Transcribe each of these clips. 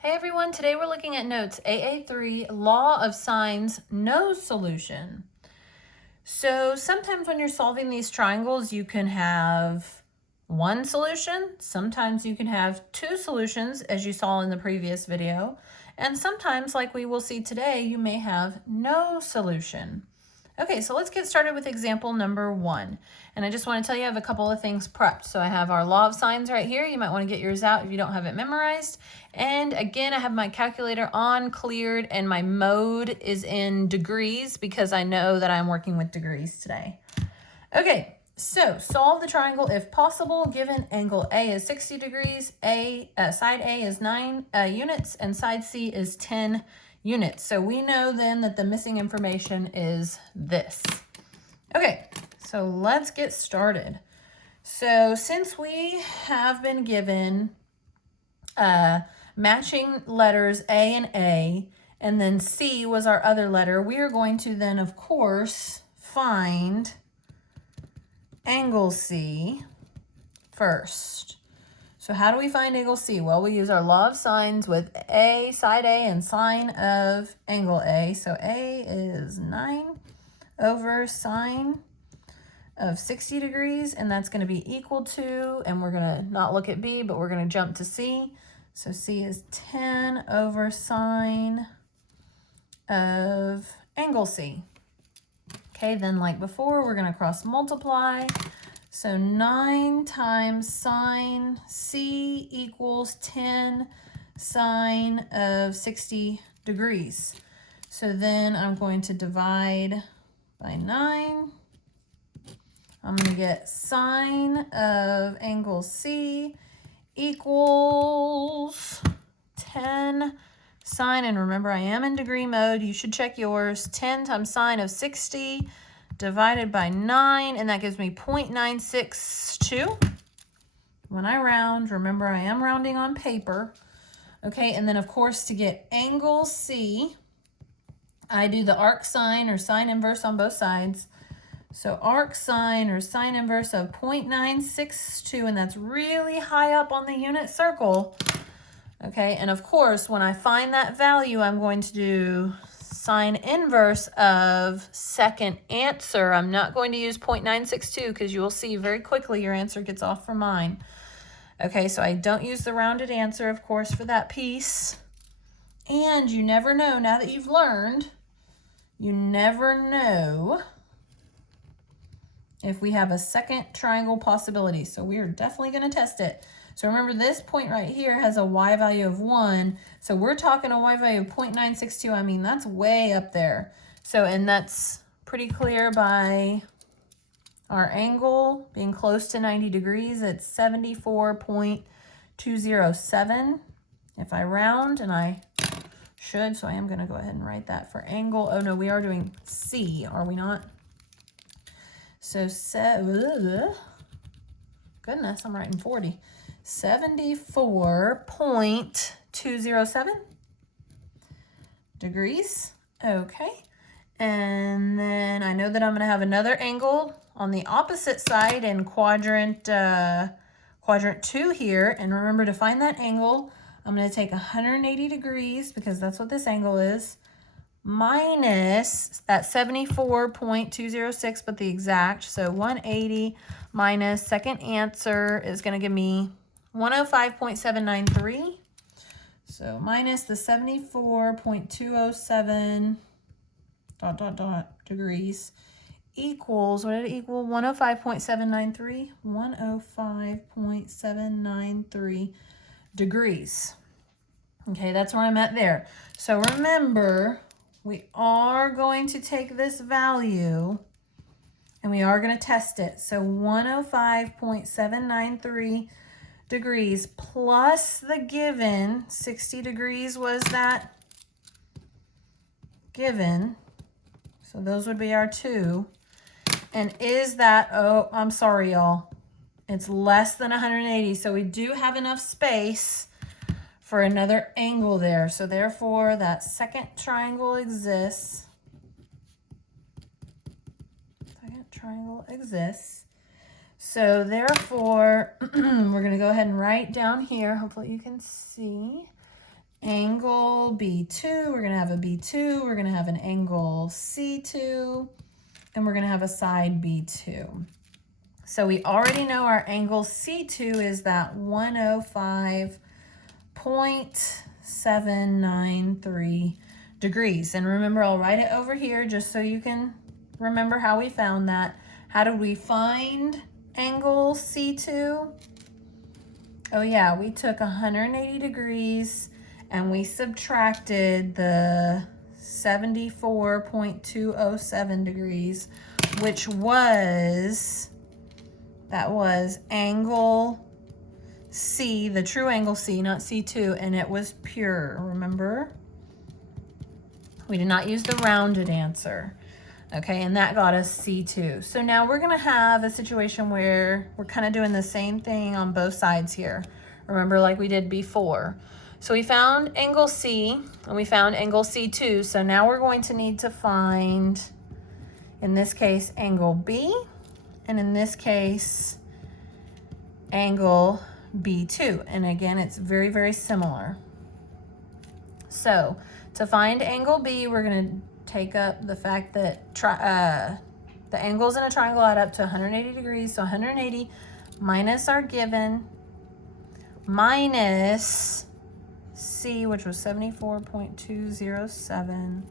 Hey everyone, today we're looking at notes AA-3, Law of Sines, no solution. So sometimes when you're solving these triangles, you can have one solution. Sometimes you can have two solutions, as you saw in the previous video. And sometimes, like we will see today, you may have no solution. Okay, so let's get started with example number 1. And I just want to tell you I have a couple of things prepped. So I have our law of sines right here. You might want to get yours out if you don't have it memorized. And again, I have my calculator on, cleared, and my mode is in degrees because I know that I'm working with degrees today. Okay, so solve the triangle if possible. Given angle A is 60 degrees, side A is 9 units, and side C is 10 units. So we know then that the missing information is this. Okay, so let's get started. So since we have been given matching letters A, and then C was our other letter, we are going to then, of course, find angle C first. So how do we find angle C? Well, we use our law of sines with A, side A, and sine of angle A. So A is 9 over sine of 60 degrees, and that's going to be equal to, and we're going to not look at B, but we're going to jump to C. So C is 10 over sine of angle C. Okay, then like before, we're going to cross multiply. So 9 times sine C equals 10 sine of 60 degrees. So then I'm going to divide by 9. I'm going to get sine of angle C equals 10 sine, and remember I am in degree mode, you should check yours, 10 times sine of 60 divided by 9, and that gives me 0.962. When I round, remember I am rounding on paper. Okay, and then of course to get angle C, I do the arc sine or sine inverse on both sides. So arc sine or sine inverse of 0.962, and that's really high up on the unit circle. Okay, and of course, when I find that value, I'm going to do sine inverse of second answer. I'm not going to use 0.962 because you will see very quickly your answer gets off for mine. Okay, so I don't use the rounded answer, of course, for that piece. And you never know, now that you've learned, you never know if we have a second triangle possibility. So we are definitely going to test it. So remember, this point right here has a y value of 1. So we're talking a y value of 0.962. I mean, that's way up there. So, and that's pretty clear by our angle being close to 90 degrees. It's 74.207. If I round, and I should, so I am going to go ahead and write that for angle. Oh no, we are doing C, are we not? So, goodness, I'm writing 40. 74.207 degrees. Okay. And then I know that I'm going to have another angle on the opposite side in quadrant 2 here. And remember, to find that angle, I'm going to take 180 degrees, because that's what this angle is, minus that 74.206, but the exact. So 180 minus second answer is going to give me 105.793. So minus the 74.207 ... degrees equals, what did it equal? 105.793. 105.793 degrees. Okay, that's where I'm at there. So remember, we are going to take this value and we are going to test it. So 105.793 degrees plus the given 60 degrees was that given. So those would be our 2. And is that, oh, I'm sorry, y'all, it's less than 180. So we do have enough space for another angle there. So therefore, that second triangle exists. Second triangle exists. So therefore, we're going to go ahead and write down here. Hopefully you can see. angle B2, we're going to have a B2, we're going to have an angle C2, and we're going to have a side B2. So we already know our angle C2 is that 105.793 degrees. And remember, I'll write it over here just so you can remember how we found that. How did we find angle C2? Oh yeah, we took 180 degrees and we subtracted the 74.207 degrees, which was, that was angle C, the true angle C, not C2, and it was pure, remember? We did not use the rounded answer. Okay, and that got us C2. So now we're gonna have a situation where we're kind of doing the same thing on both sides here. Remember, like we did before. So we found angle C and we found angle C2. So now we're going to need to find, in this case, angle B, and in this case, angle B2. And again, it's very, very similar. So to find angle B, we're gonna take up the fact that the angles in a triangle add up to 180 degrees. So 180 minus our given minus C, which was 74.207.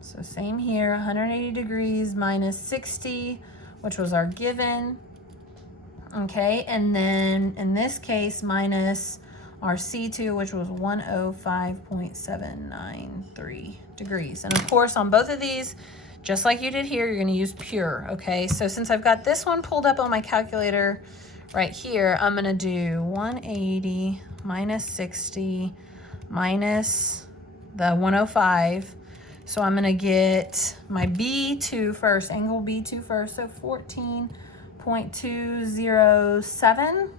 So same here, 180 degrees minus 60, which was our given. Okay, and then in this case, minus our C2, which was 105.793 degrees. And of course, on both of these, just like you did here, you're gonna use pure, okay? So since I've got this one pulled up on my calculator right here, I'm gonna do 180 minus 60 minus the 105. So I'm gonna get my B2 first, angle B2 first, so 14.207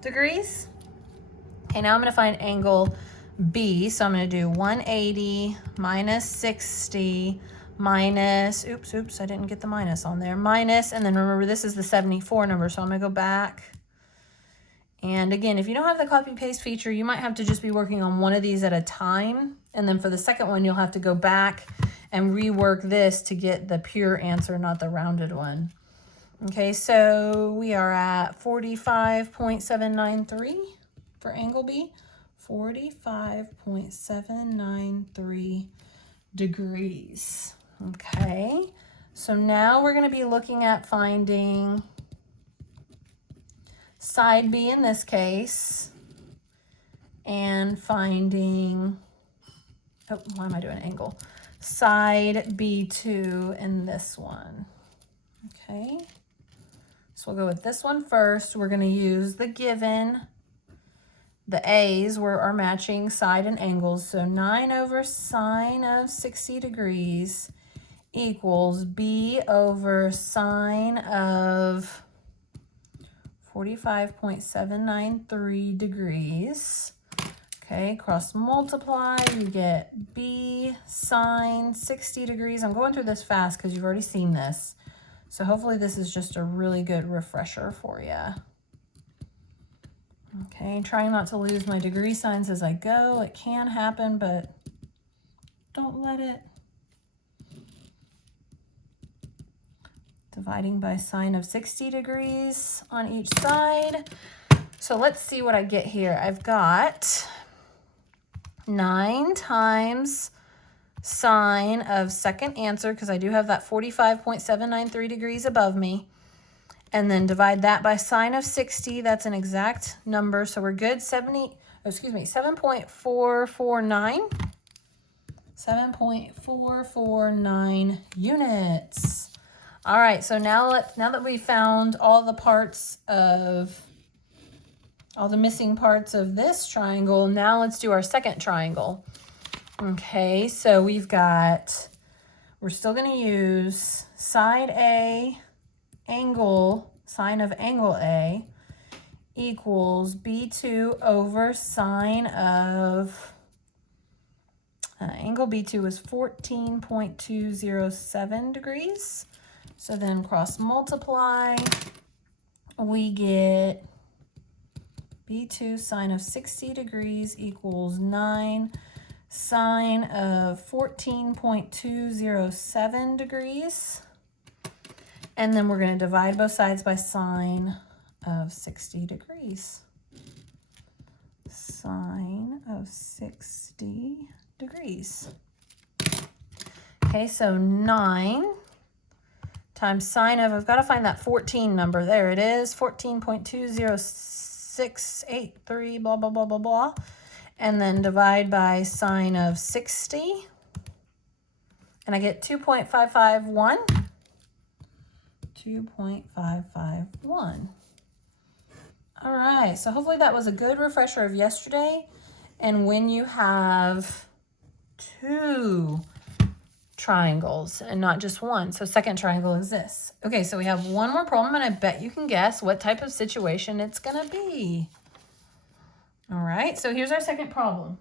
degrees. Okay, now I'm gonna find angle B. So I'm gonna do 180 minus 60 minus, oops, I didn't get the minus on there, minus, and then remember this is the 74 number, so I'm gonna go back. And again, if you don't have the copy paste feature, you might have to just be working on one of these at a time. And then for the second one, you'll have to go back and rework this to get the pure answer, not the rounded one. Okay, so we are at 45.793 for angle B, 45.793 degrees. Okay, so now we're going to be looking at finding side B in this case and finding, oh, why am I doing angle? Side B2 in this one. Okay, so we'll go with this one first. We're going to use the given. The A's were our matching side and angles. So 9 over sine of 60 degrees equals B over sine of 45.793 degrees. Okay, cross multiply, you get B sine 60 degrees. I'm going through this fast because you've already seen this. So hopefully this is just a really good refresher for you. Okay, trying not to lose my degree signs as I go. It can happen, but don't let it. Dividing by sine of 60 degrees on each side. So let's see what I get here. I've got 9 times sine of second answer, because I do have that 45.793 degrees above me. And then divide that by sine of 60. That's an exact number, so we're good. 7.449. 7.449 units. All right, so now that we found all the missing parts of this triangle, now let's do our second triangle. Okay, so we're still going to use side A, angle, sine of angle A equals B2 over sine of, angle B2 was 14.207 degrees. So then cross multiply, we get B2 sine of 60 degrees equals 9 sine of 14.207 degrees. And then we're going to divide both sides by sine of 60 degrees. Sine of 60 degrees. Okay, so 9 times sine of, I've got to find that 14 number. There it is, 14.20683, blah, blah, blah, blah, blah. And then divide by sine of 60. And I get 2.551. 2.551. All right, so hopefully that was a good refresher of yesterday. And when you have 2 triangles and not just one. So second triangle is this. Okay, so we have one more problem, and I bet you can guess what type of situation it's going to be. All right, so here's our second problem.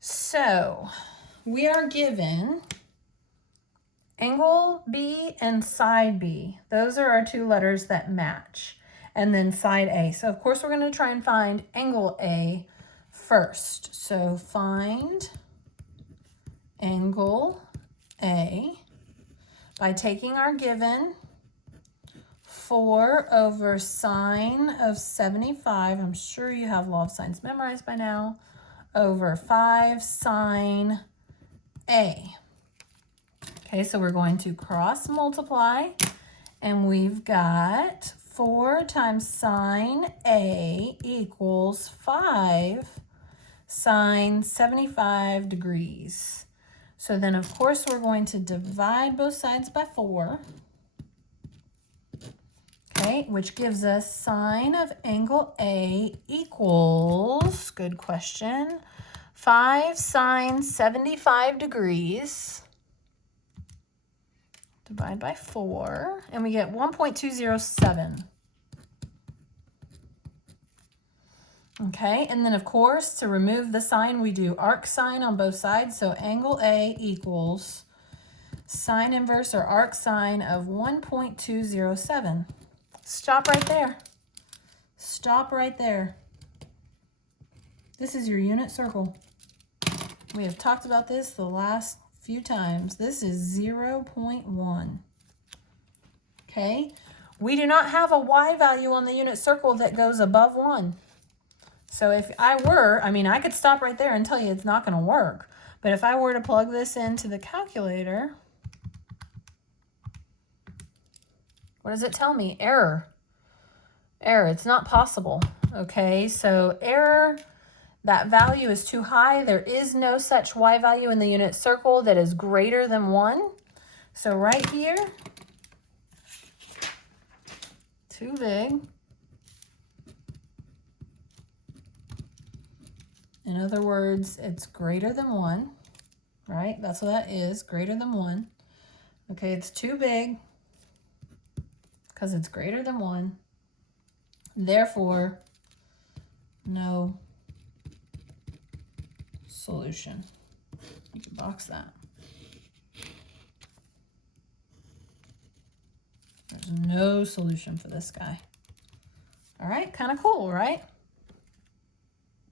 So we are given angle B and side B. Those are our 2 letters that match. And then side A. So of course we're going to try and find angle A first. So find angle A by taking our given 4 over sine of 75. I'm sure you have law of sines memorized by now. Over 5 sine A. Okay, so we're going to cross multiply, and we've got 4 times sine A equals 5 sine 75 degrees. So then, of course, we're going to divide both sides by 4, okay, which gives us sine of angle A equals, good question, 5 sine 75 degrees. Divide by 4, and we get 1.207. Okay, and then of course, to remove the sine, we do arc sine on both sides. So angle A equals sine inverse or arc sine of 1.207. Stop right there. Stop right there. This is your unit circle. We have talked about this the last few times. This is 0.1. Okay, we do not have a y value on the unit circle that goes above 1. So if I were, I could stop right there and tell you it's not going to work. But if I were to plug this into the calculator, what does it tell me? Error. Error. It's not possible. Okay, so error. That value is too high. There is no such y value in the unit circle that is greater than 1. So right here, too big. In other words, it's greater than 1, right? That's what that is, greater than 1. Okay, it's too big because it's greater than 1. Therefore, no solution. You can box that. There's no solution for this guy. All right, kind of cool, right?